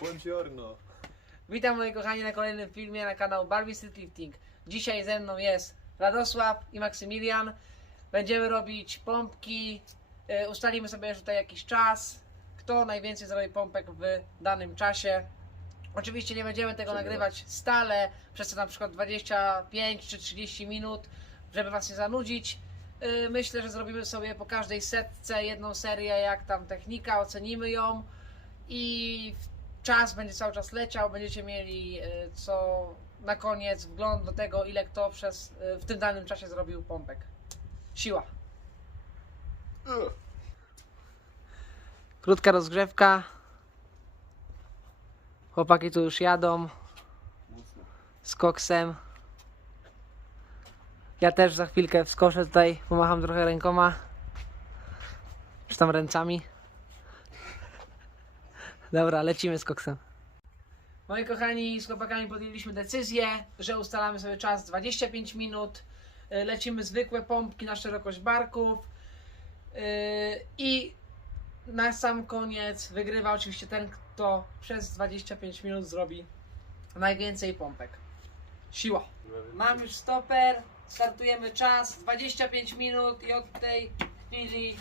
Buongiorno. Witam moi kochani na kolejnym filmie na kanał Barbie Street Lifting. Dzisiaj ze mną jest Radosław i Maksymilian. Będziemy robić pompki. E, Ustalimy sobie już tutaj jakiś czas. Kto najwięcej zrobi pompek w danym czasie. Oczywiście nie będziemy tego nagrywać stale, przez to na przykład 25 czy 30 minut, żeby Was nie zanudzić. E, Myślę, że zrobimy sobie po każdej setce jedną serię, jak tam technika, ocenimy ją i czas będzie cały czas leciał, będziecie mieli e, co na koniec wgląd do tego, ile kto przez, e, w tym danym czasie zrobił pompek. Siła. Krótka rozgrzewka. Chłopaki tu już jadą z koksem. Ja też za chwilkę wskoczę tutaj, pomacham trochę rękoma. Czy tam ręcami. Dobra, lecimy z koksem. Moi kochani, z chłopakami podjęliśmy decyzję, że ustalamy sobie czas 25 minut. Y, Lecimy zwykłe pompki na szerokość barków. Yy, I na sam koniec wygrywa oczywiście ten, kto przez 25 minut zrobi najwięcej pompek. Siła. Mam już stoper, startujemy czas, 25 minut i od tej chwili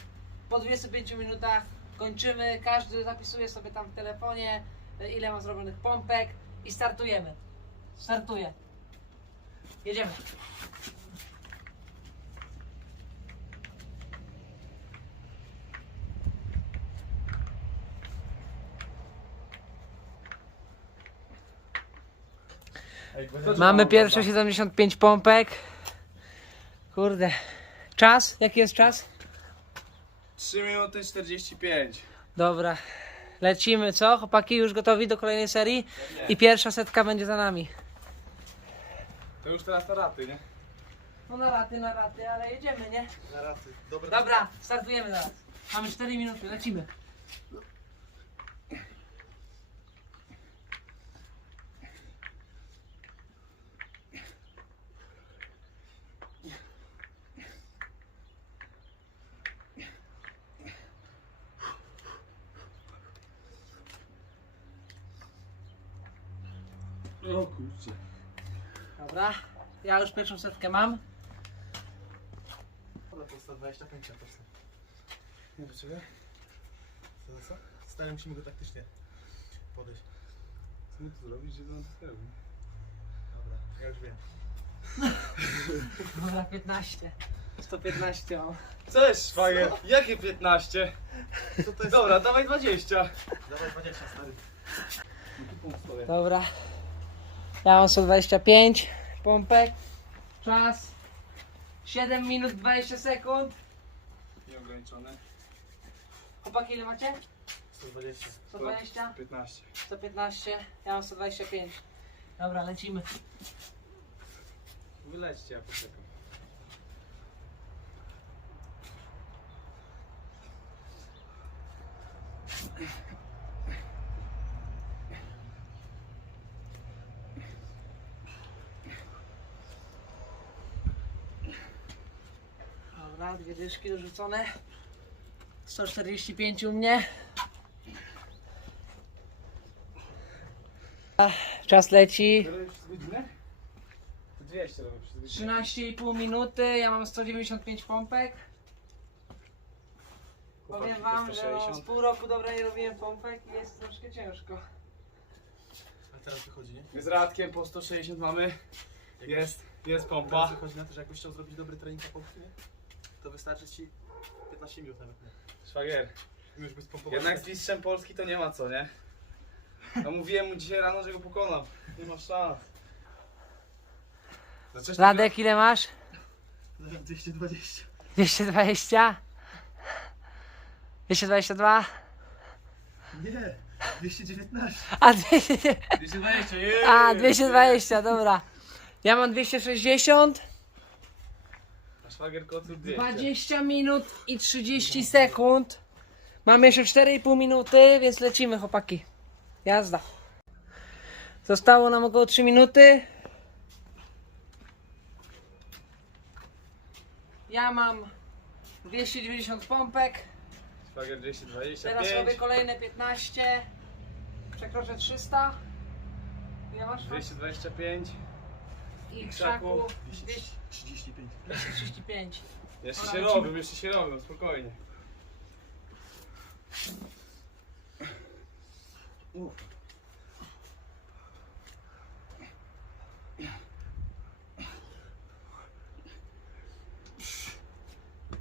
po 25 minutach kończymy. Każdy zapisuje sobie tam w telefonie y, ile ma zrobionych pompek i startujemy. Startuję. Jedziemy. Mamy pierwsze 75 pompek. Kurde. Czas? Jaki jest czas? 3 minuty 45. Dobra. Lecimy, co? Chłopaki już gotowi do kolejnej serii? I pierwsza setka będzie za nami. To już teraz na raty, nie? No na raty, na raty, ale jedziemy, nie? Na raty. Dobra. Dobra, startujemy zaraz. Mamy 4 minuty, lecimy. O kurczę. Dobra. Ja już pierwszą setkę mam. Ale to 125 też. Nie do ciebie? Co za co? Stary musimy go taktycznie podejść. Co mu tu zrobić, żeby on to zrobił? Dobra, ja już wiem. Dobra, 15. 115 mam. Cześć, szwagier. Jakie 15? Co to jest? Dobra, dawaj 20. Dawaj 20 stary. No tu punkt stoję. Dobra. Ja mam 125 pompek. Czas 7 minut 20 sekund. Nieograniczone. Chłopaki, ile macie? 120. 120? 15. 115, ja mam 125. Dobra, lecimy. Wylećcie, ja poczekam. Dobra, dwie dyszki dorzucone. 145 u mnie. Czas leci. Tyle już z godziny? To 200 robię przez godzinę. 13,5 minuty, ja mam 195 pompek. Powiem wam, że no, z 160. pół roku dobra nie robiłem pompek i jest troszkę ciężko. A teraz wychodzi, nie? Z Radkiem po 160 mamy. Jest, jest Teraz pompa. wychodzi na to, że jakbyś chciał zrobić dobry trening na pompki, nie? To wystarczy ci 15 minut nawet, nie? Szwagier. Już byś pompował. Jednak z mistrzem Polski to nie ma co, nie? No mówiłem mu dzisiaj rano, że go pokonam. Nie ma szans. Zaczesz Radek, ile masz? Nawet 220. 220? 222? Nie! 219. A 200, 220, jej! a 220, dobra. Ja mam 260, A szwagier kocu 200. 20 minut i 30 sekund. Mamy jeszcze 4,5 minuty, więc lecimy chłopaki. Jazda. Zostało nam około 3 minuty. Ja mam 290 pompek. Szwagier 225. Teraz robię kolejne 15. przekroczę 300. Ile masz? 225. I krzaku 235. 235. Jeszcze się robią, jeszcze się robią, spokojnie.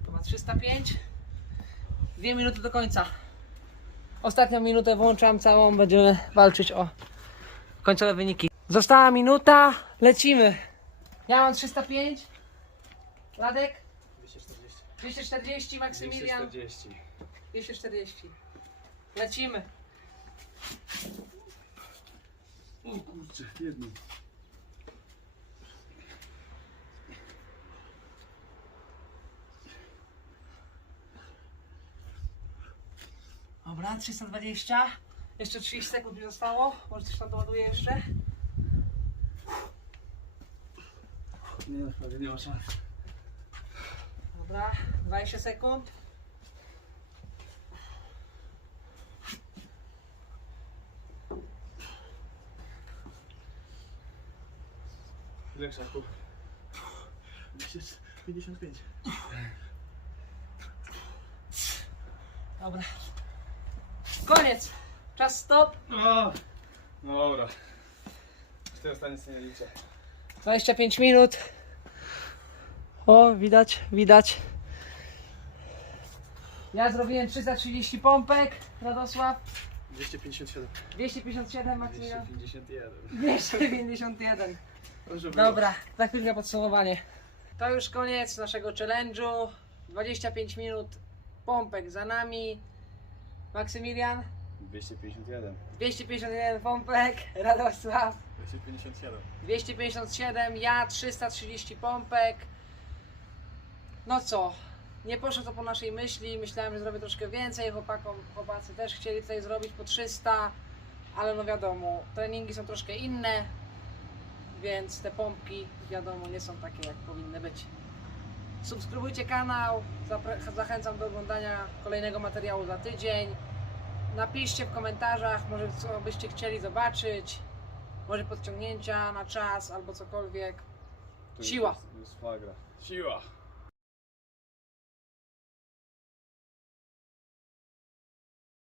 To ma 305. Dwie minuty do końca. Ostatnią minutę włączam całą, będziemy walczyć o końcowe wyniki. Została minuta, lecimy. Ja mam 305. Radek? 240. 240, Maksymilian? 240. 240. Lecimy. O kurczę, jedno. Dobra, 320. Jeszcze 30 sekund mi zostało. Może coś tam doładuję jeszcze. Nie, naprawdę nie ma szans. Dobra, 20 sekund. Ile krzaków? 255. Dobra. Koniec. Czas stop. O! Dobra. Teraz to nic nie liczę. 25 minut. O, widać, widać. Ja zrobiłem 330 pompek. Radosław 257. 257, Maksymilian 251. 251. Dobrze było. Dobra, za chwilkę podsumowanie. To już koniec naszego challenge'u. 25 minut pompek za nami. Maksymilian 251. 251 pompek. Radosław 257. 257, ja 330 pompek. No co, nie poszło to po naszej myśli. Myślałem, że zrobię troszkę więcej. Chłopakom, chłopacy też chcieli tutaj zrobić po 300, ale no wiadomo, treningi są troszkę inne, więc te pompki, wiadomo, nie są takie jak powinny być. Subskrybujcie kanał, zachęcam do oglądania kolejnego materiału za tydzień. Napiszcie w komentarzach, może co byście chcieli zobaczyć może podciągnięcia na czas albo cokolwiek. Siła. Jest, jest flagra. Siła.